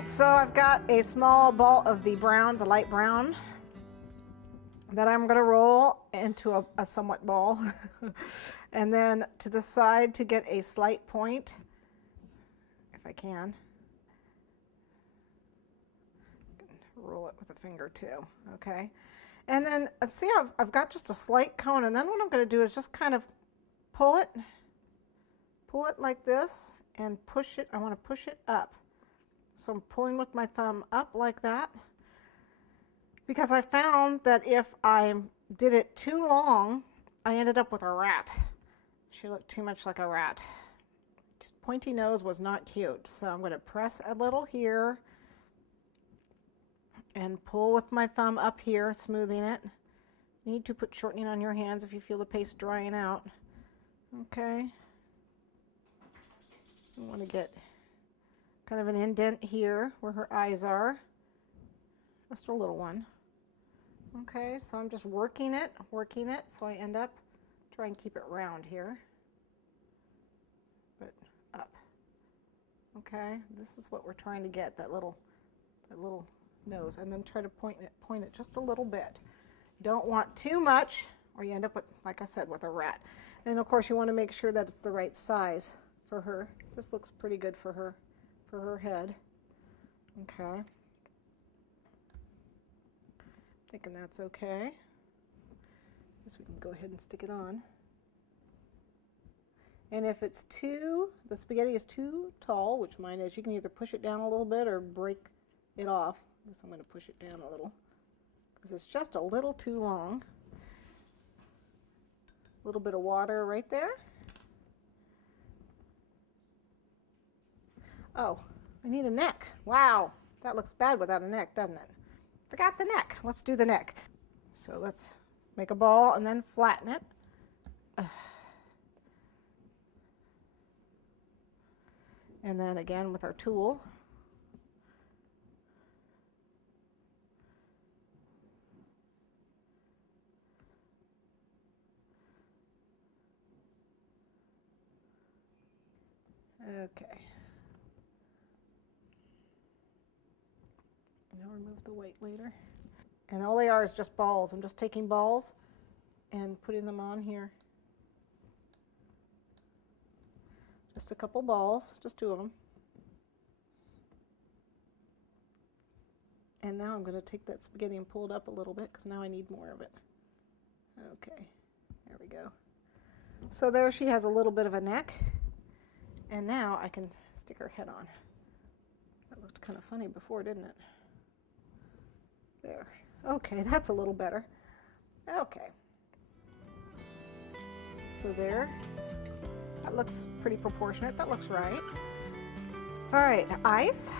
right, so I've got a small ball of the brown, the light brown, that I'm going to roll into a somewhat ball. And then to the side to get a slight point, if I can. Roll it with a finger too, okay? And then see, I've got just a slight cone, and then what I'm going to do is just kind of pull it like this and push it. I want to push it up. So I'm pulling with my thumb up like that, because I found that if I did it too long, I ended up with a rat. She looked too much like a rat. Pointy nose was not cute. So I'm going to press a little here and pull with my thumb up here, smoothing it. You need to put shortening on your hands if you feel the paste drying out. Okay. I want to get kind of an indent here where her eyes are. Just a little one. Okay, so I'm just working it, so I end up trying to keep it round here, but up. Okay, this is what we're trying to get, that little nose, and then try to point it just a little bit. You don't want too much, or you end up with, like I said, with a rat. And of course, you want to make sure that it's the right size for her. This looks pretty good for her head. Okay. Thinking that's okay. Guess we can go ahead and stick it on. And if it's the spaghetti is too tall, which mine is, you can either push it down a little bit or break it off. I guess I'm going to push it down a little because it's just a little too long. A little bit of water right there. Oh, I need a neck. Wow, that looks bad without a neck, doesn't it? Forgot the neck. Let's do the neck. So let's make a ball and then flatten it. And then again with our tool. Okay. I'll remove the weight later. And all they are is just balls. I'm just taking balls and putting them on here. Just a couple balls, just 2 of them. And now I'm going to take that spaghetti and pull it up a little bit because now I need more of it. Okay, there we go. So there she has a little bit of a neck. And now I can stick her head on. That looked kind of funny before, didn't it? There. Okay, that's a little better. Okay. So there. That looks pretty proportionate. That looks right. All right, ice.